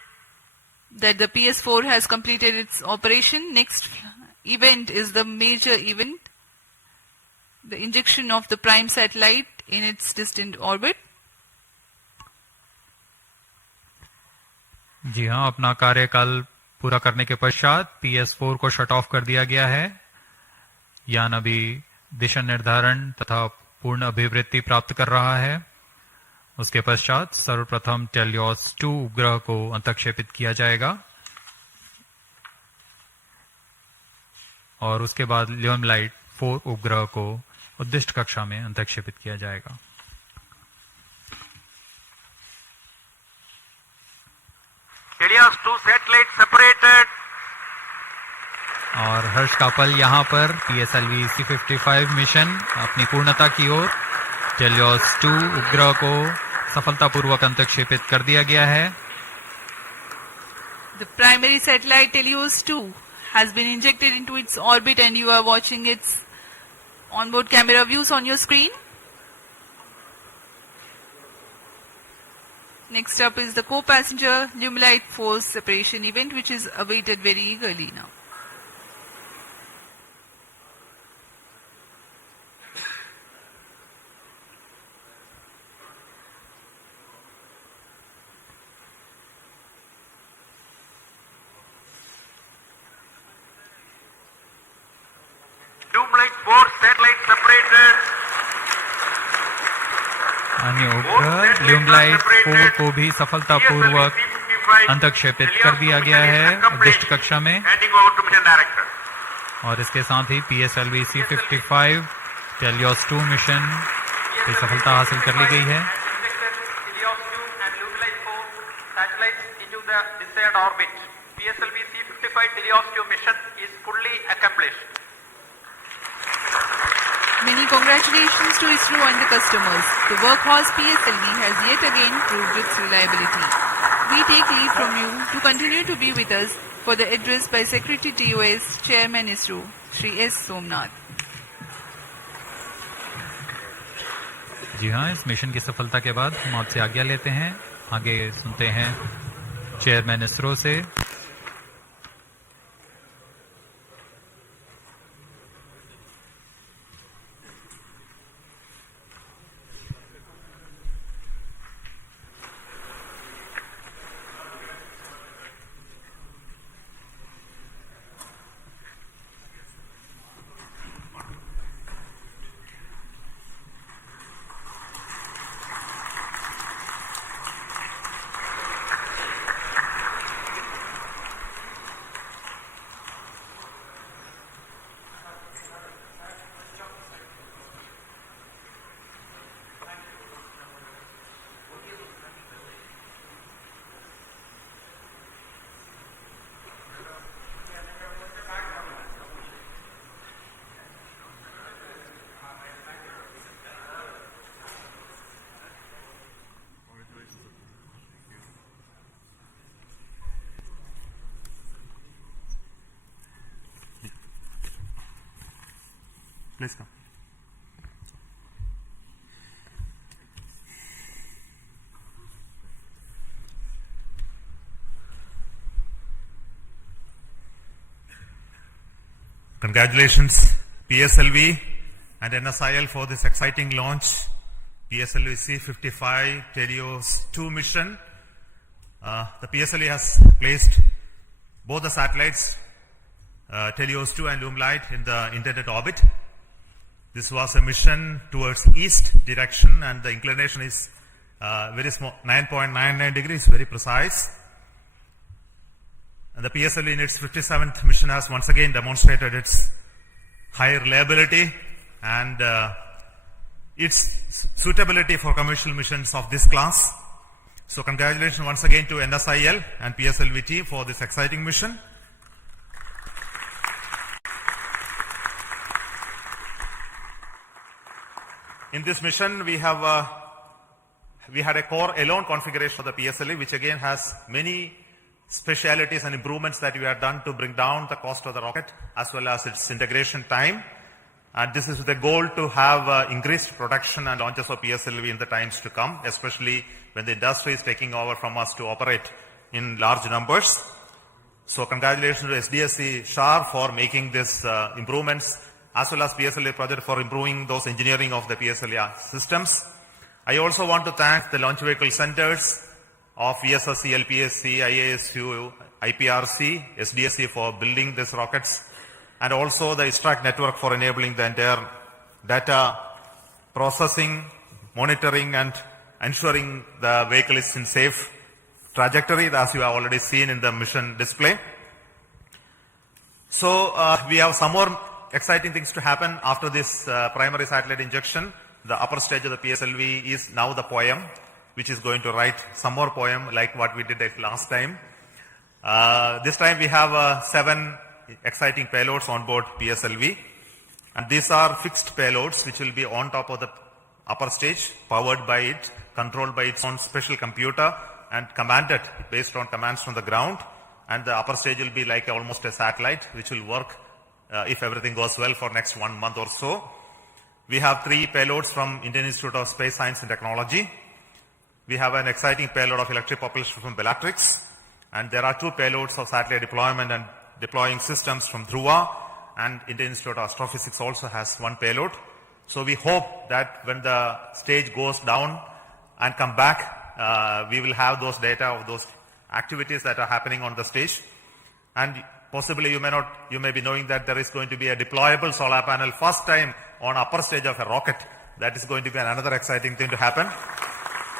that the PS4 has completed its operation. Next event is the major event, the injection of the prime satellite in its distant orbit. जी हाँ, अपना कार्यकाल पूरा करने के पश्चात PS4 को shut off कर दिया गया है। यान अभी दिशा निर्धारण तथा पूर्ण अभिवृत्ति प्राप्त कर रहा है। उसके पश्चात सर्वप्रथम TeLEOS-2 उपग्रह को अंतक्षेपित किया जाएगा और उसके बाद लिमलाइट 4 उपग्रह को उद्दिष्ट कक्षा में अंतक्षेपित किया जाएगा। TeLEOS-2 satellite separated. और हर्ष कापल यहाँ पर PSLV-C55 मिशन अपनी पूर्णता की ओर। TeLEOS-2 उपग्रह को सफलतापूर्वक अंतक्षेपित कर दिया गया है। The primary satellite TeLEOS-2 has been injected into its orbit and you are watching its onboard camera views on your screen. Next up is the co-passenger Lumilite force separation event, which is awaited very eagerly now. Lumilite 4 satellite separated. अन्य उपग्रह ल्यूमलाइट 4 को भी सफलतापूर्वक अंतक्षेपित कर दिया गया है उद्दिष्ट कक्षा में। Handing over to mission director. और इसके साथ ही PSLV-C55 TeLEOS-2 मिशन की सफलता हासिल कर ली गई है। TeLEOS-2 and Lumilite 4 satellites into the desired orbit. PSLV-C55 TeLEOS-2 mission is fully accomplished. Many congratulations to ISRO and the customers. The workhorse PSLV has yet again proved its reliability. We take leave from you to continue to be with us for the address by Secretary TOS, Chairman ISRO, Shri S. Somnath. जी हाँ, इस mission की सफलता के बाद हम आपसे आज्ञा लेते हैं। आगे सुनते हैं चेयरमैन इसरो से। Please come. Congratulations PSLV and NSIL for this exciting launch. PSLV-C55 TeLEOS-2 mission. The PSLV has placed both the satellites TeLEOS-2 and Lumelight in the intended orbit. This was a mission towards east direction, and the inclination is very small, 9.99 degrees, very precise. And the PSLV in its 57th mission has once again demonstrated its high reliability and its suitability for commercial missions of this class. So congratulations once again to NSIL and PSLV team for this exciting mission. In this mission, we had a core alone configuration of the PSLV, which again has many specialities and improvements that we have done to bring down the cost of the rocket as well as its integration time. And this is with the goal to have increased production and launches of PSLV in the times to come, especially when the industry is taking over from us to operate in large numbers. So congratulations to SDSC SHAR for making these improvements, as well as PSLV project for improving those engineering of the PSLV systems. I also want to thank the launch vehicle centers of VSSC, LPSC, IASU, IPRC, SDSC for building these rockets, and also the ISRO network for enabling the entire data processing, monitoring, and ensuring the vehicle is in safe trajectory, as you have already seen in the mission display. So we have some more exciting things to happen after this primary satellite injection. The upper stage of the PSLV is now the poem, which is going to write some more poem like what we did last time. This time we have 7 exciting payloads on board PSLV, and these are fixed payloads which will be on top of the upper stage, powered by it, controlled by its own special computer, and commanded based on commands from the ground. And the upper stage will be like almost a satellite which will work if everything goes well for next 1 month or so. We have 3 payloads from Indian Institute of Space Science and Technology. We have an exciting payload of electric propulsion from Bellatrix, and there are 2 payloads of satellite deployment and deploying systems from Dhruva, and Indian Institute of Astrophysics also has 1 payload. So we hope that when the stage goes down and come back, we will have those data of those activities that are happening on the stage. And possibly you may be knowing that there is going to be a deployable solar panel first time on upper stage of a rocket. That is going to be another exciting thing to happen.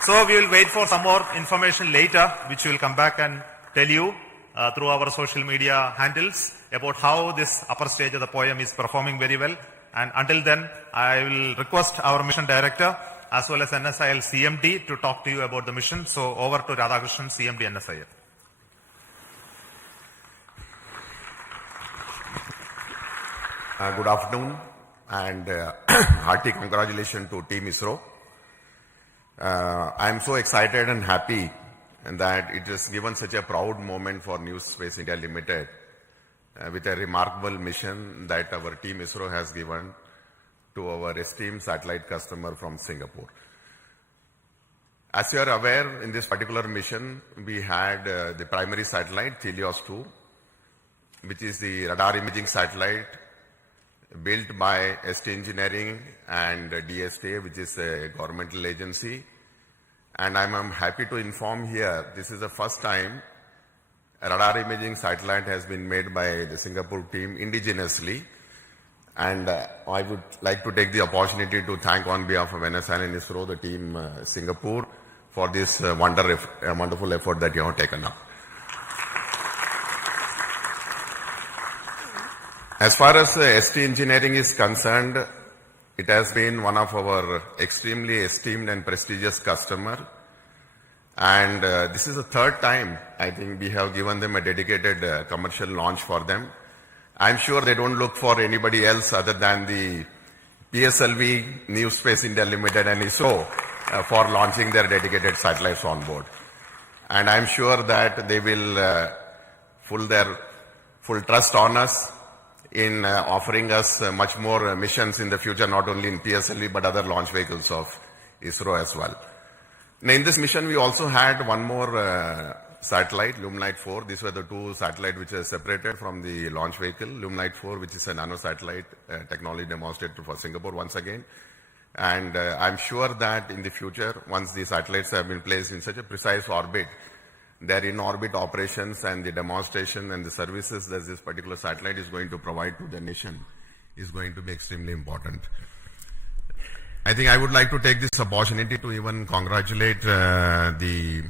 So we will wait for some more information later, which we will come back and tell you through our social media handles about how this upper stage of the poem is performing very well. And until then, I will request our mission director as well as NSIL CMD to talk to you about the mission. So over to Radhakrishnan, CMD NSIL. Good afternoon and hearty congratulations to Team ISRO. I am so excited and happy that it has given such a proud moment for New Space India Limited with a remarkable mission that our Team ISRO has given to our esteemed satellite customer from Singapore. As you are aware, in this particular mission, we had the primary satellite, TeLEOS-2, which is the radar imaging satellite built by ST Engineering and DSTA, which is a governmental agency. And I'm happy to inform here, this is the first time a radar imaging satellite has been made by the Singapore team indigenously. And I would like to take the opportunity to thank on behalf of NSIL and ISRO, the team Singapore, for this wonderful effort that you have taken up. As far as ST Engineering is concerned, it has been one of our extremely esteemed and prestigious customer. And this is the 3rd time, I think, we have given them a dedicated commercial launch for them. I'm sure they don't look for anybody else other than the PSLV, New Space India Limited and ISRO for launching their dedicated satellites on board. And I'm sure that they will full trust on us in offering us much more missions in the future, not only in PSLV but other launch vehicles of ISRO as well. Now, in this mission, we also had one more satellite, Lumelight-4. These were the 2 satellites which are separated from the launch vehicle. Lumelight-4, which is a nano satellite technology demonstrated for Singapore once again. And I'm sure that in the future, once the satellites have been placed in such a precise orbit, their in-orbit operations and the demonstration and the services that this particular satellite is going to provide to the nation is going to be extremely important. I think I would like to take this opportunity to even congratulate the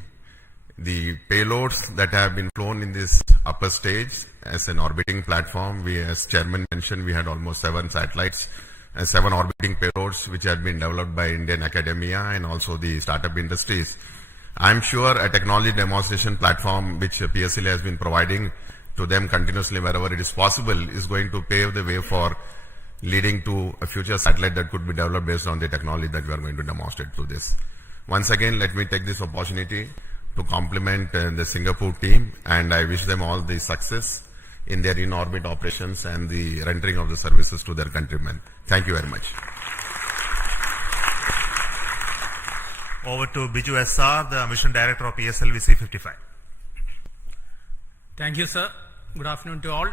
payloads that have been flown in this upper stage as an orbiting platform. We, as Chairman mentioned, we had almost 7 satellites and 7 orbiting payloads which had been developed by Indian academia and also the startup industries. I'm sure a technology demonstration platform which PSLV has been providing to them continuously wherever it is possible is going to pave the way for leading to a future satellite that could be developed based on the technology that we are going to demonstrate through this. Once again, let me take this opportunity to compliment the Singapore team, and I wish them all the success in their in-orbit operations and the rendering of the services to their countrymen. Thank you very much. Over to Biju SR, the Mission Director of PSLV-C55. Thank you, sir. Good afternoon to all.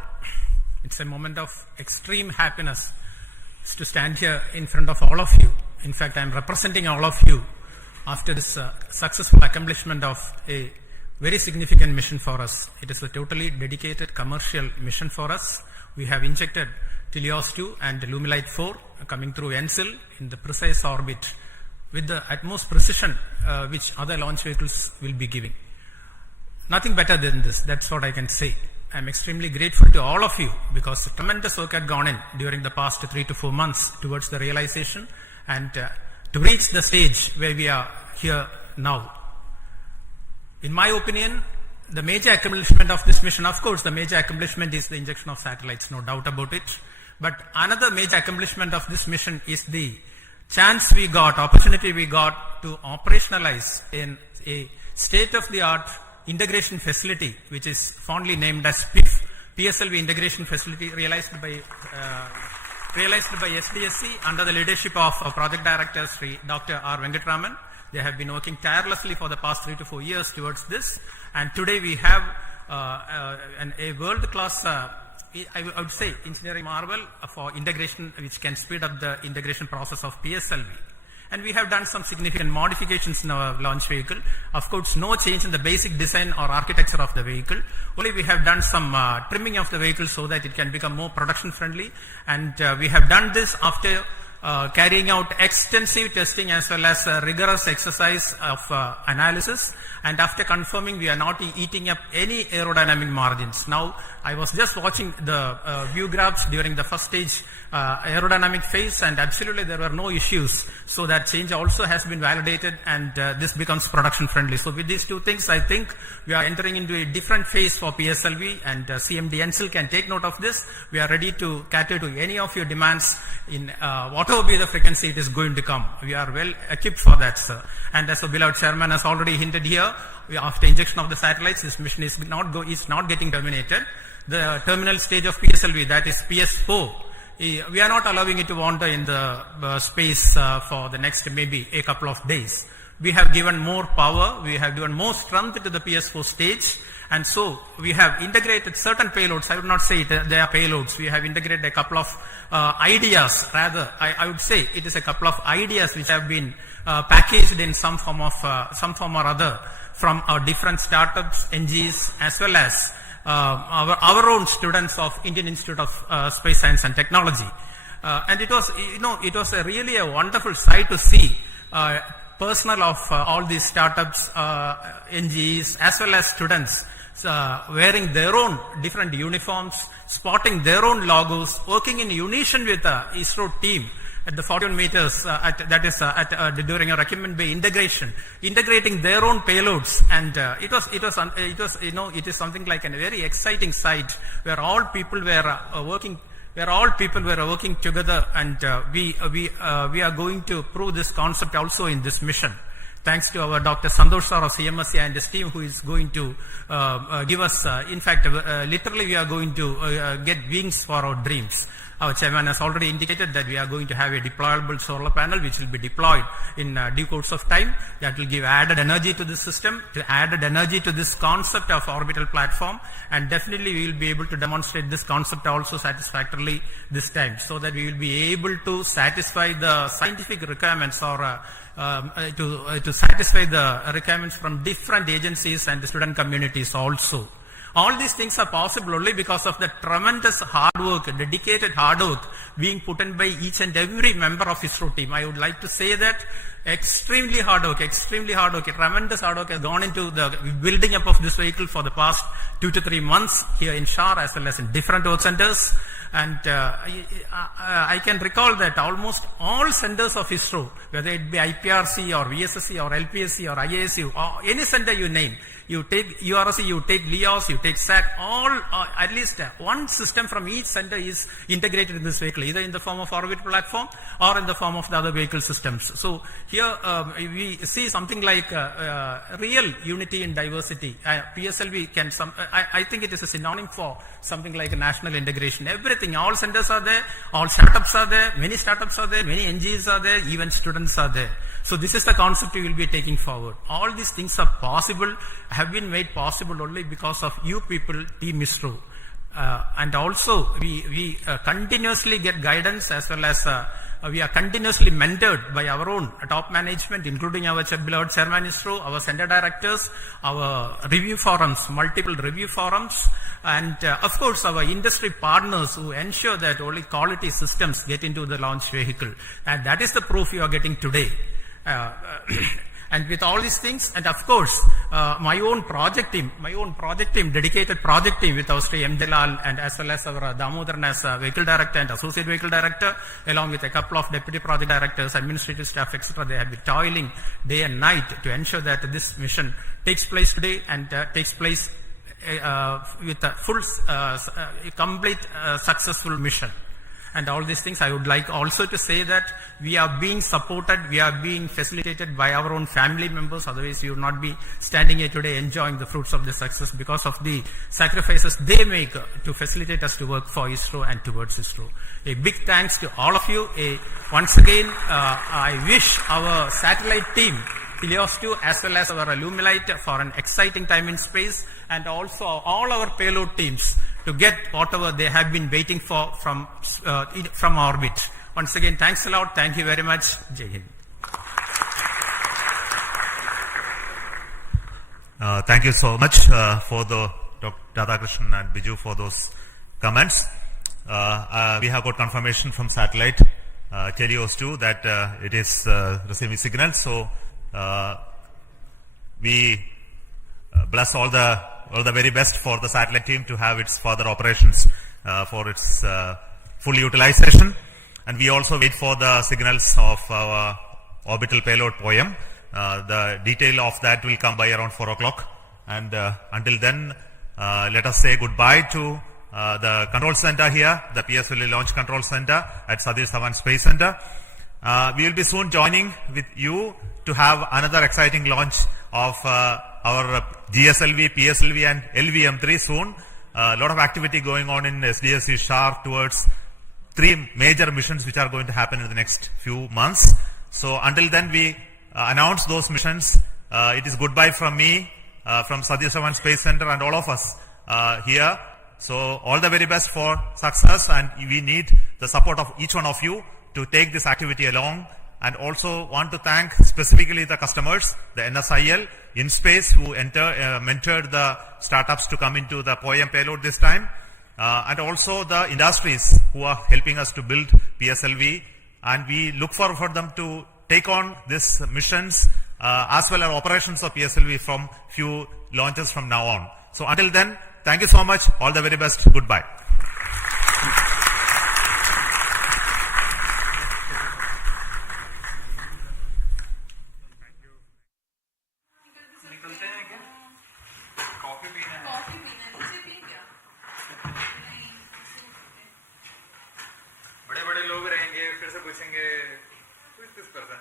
It's a moment of extreme happiness to stand here in front of all of you. In fact, I'm representing all of you after this successful accomplishment of a very significant mission for us. It is a totally dedicated commercial mission for us. We have injected TeLEOS-2 and Lumilite 4 coming through NSIL in the precise orbit with the utmost precision which other launch vehicles will be giving. Nothing better than this. That's what I can say. I'm extremely grateful to all of you because tremendous work had gone in during the past 3 to 4 months towards the realization and to reach the stage where we are here now. In my opinion, the major accomplishment of this mission, of course, the major accomplishment is the injection of satellites, no doubt about it. But another major accomplishment of this mission is the chance we got, opportunity we got to operationalize in a state-of-the-art integration facility, which is fondly named as PSLV Integration Facility, realized by SDSC under the leadership of Project Director Sri Dr. R. Venkatraman. They have been working tirelessly for the past 3 to 4 years towards this, and today we have a world-class, I would say, engineering marvel for integration, which can speed up the integration process of PSLV. And we have done some significant modifications in our launch vehicle. Of course, no change in the basic design or architecture of the vehicle. Only we have done some trimming of the vehicle so that it can become more production friendly. And we have done this after carrying out extensive testing as well as rigorous exercise of analysis, and after confirming we are not eating up any aerodynamic margins. Now, I was just watching the view graphs during the first stage aerodynamic phase, and absolutely there were no issues. So that change also has been validated, and this becomes production friendly. So with these two things, I think we are entering into a different phase for PSLV, and CMD NSIL can take note of this. We are ready to cater to any of your demands in whatever be the frequency it is going to come. We are well equipped for that, sir. And as the beloved chairman has already hinted here, after injection of the satellites, this mission is not getting terminated. The terminal stage of PSLV, that is PS4, we are not allowing it to wander in the space for the next maybe a couple of days. We have given more power, we have given more strength to the PS4 stage, and so we have integrated certain payloads. I would not say they are payloads. We have integrated a couple of ideas, rather, I would say it is a couple of ideas which have been packaged in some form or other from our different startups, NGs, as well as our own students of Indian Institute of Space Science and Technology. And it was really a wonderful sight to see personnel of all these startups, NGs, as well as students wearing their own different uniforms, spotting their own logos, working in unison with the ISRO team at the 41 meters, during a Requirement Bay integration, integrating their own payloads, and it is something like a very exciting sight where all people were working together, and we are going to prove this concept also in this mission. Thanks to our Dr. Santosh sir of CMSC and his team, who is going to give us, literally we are going to get wings for our dreams. Our chairman has already indicated that we are going to have a deployable solar panel which will be deployed in due course of time. That will give added energy to the system, added energy to this concept of orbital platform, and definitely we will be able to demonstrate this concept also satisfactorily this time, so that we will be able to satisfy the scientific requirements or to satisfy the requirements from different agencies and the student communities also. All these things are possible only because of the tremendous hard work, dedicated hard work being put in by each and every member of ISRO team. I would like to say that extremely hard work, tremendous hard work has gone into the building up of this vehicle for the past 2 to 3 months here in Shar as well as in different work centers. And I can recall that almost all centers of ISRO, whether it be IPRC or VSSC or LPSC or IASU or any center you name, you take URC, you take LEOS, you take SAT, all at least one system from each center is integrated in this vehicle, either in the form of orbit platform or in the form of the other vehicle systems. So here we see something like real unity in diversity. PSLV can I think it is a synonym for something like a national integration. Everything, all centers are there, all startups are there, many startups are there, many NGOs are there, even students are there. So this is the concept we will be taking forward. All these things are possible, have been made possible only because of you people, Team ISRO. And also we continuously get guidance as well as we are continuously mentored by our own top management, including our beloved Chairman ISRO, our center directors, our review forums, multiple review forums, and of course our industry partners who ensure that only quality systems get into the launch vehicle. And that is the proof you are getting today. And with all these things, and of course, my own project team, dedicated project team with our Sri M. Delal and as well as our Damodaran as vehicle director and associate vehicle director, along with a couple of deputy project directors, administrative staff, etc. They have been toiling day and night to ensure that this mission takes place today and takes place with a full, complete, successful mission. And all these things, I would like also to say that we are being supported, we are being facilitated by our own family members. Otherwise, you would not be standing here today enjoying the fruits of the success because of the sacrifices they make to facilitate us to work for ISRO and towards ISRO. A big thanks to all of you. Once again, I wish our satellite team, TeLEOS-2 as well as our Illumilite for an exciting time in space, and also all our payload teams to get whatever they have been waiting for from orbit. Once again, thanks a lot. Thank you very much. Jai Hind. Thank you so much for the Dr. Radhakrishnan and Biju for those comments. We have got confirmation from satellite TeLEOS-2 that it is receiving signals. So we bless all the very best for the satellite team to have its further operations for its full utilization. And we also wait for the signals of our orbital payload POEM. The detail of that will come by around 4 o'clock. And until then, let us say goodbye to the control center here, the PSLV Launch Control Center at Satish Dhawan Space Center. We will be soon joining with you to have another exciting launch of our GSLV, PSLV and LVM3 soon. A lot of activity going on in SDSC Shar towards 3 major missions which are going to happen in the next few months. So until then we announce those missions. It is goodbye from me, from Satish Dhawan Space Center and all of us here. So all the very best for success, and we need the support of each one of you to take this activity along. And also want to thank specifically the customers, the NSIL, InSpace, who mentored the startups to come into the POEM payload this time, and also the industries who are helping us to build PSLV. And we look forward for them to take on these missions as well as operations of PSLV from few launches from now on. So until then, thank you so much. All the very best. Goodbye. बड़े बड़े लोग रहेंगे, फिर से पूछेंगे who is this person?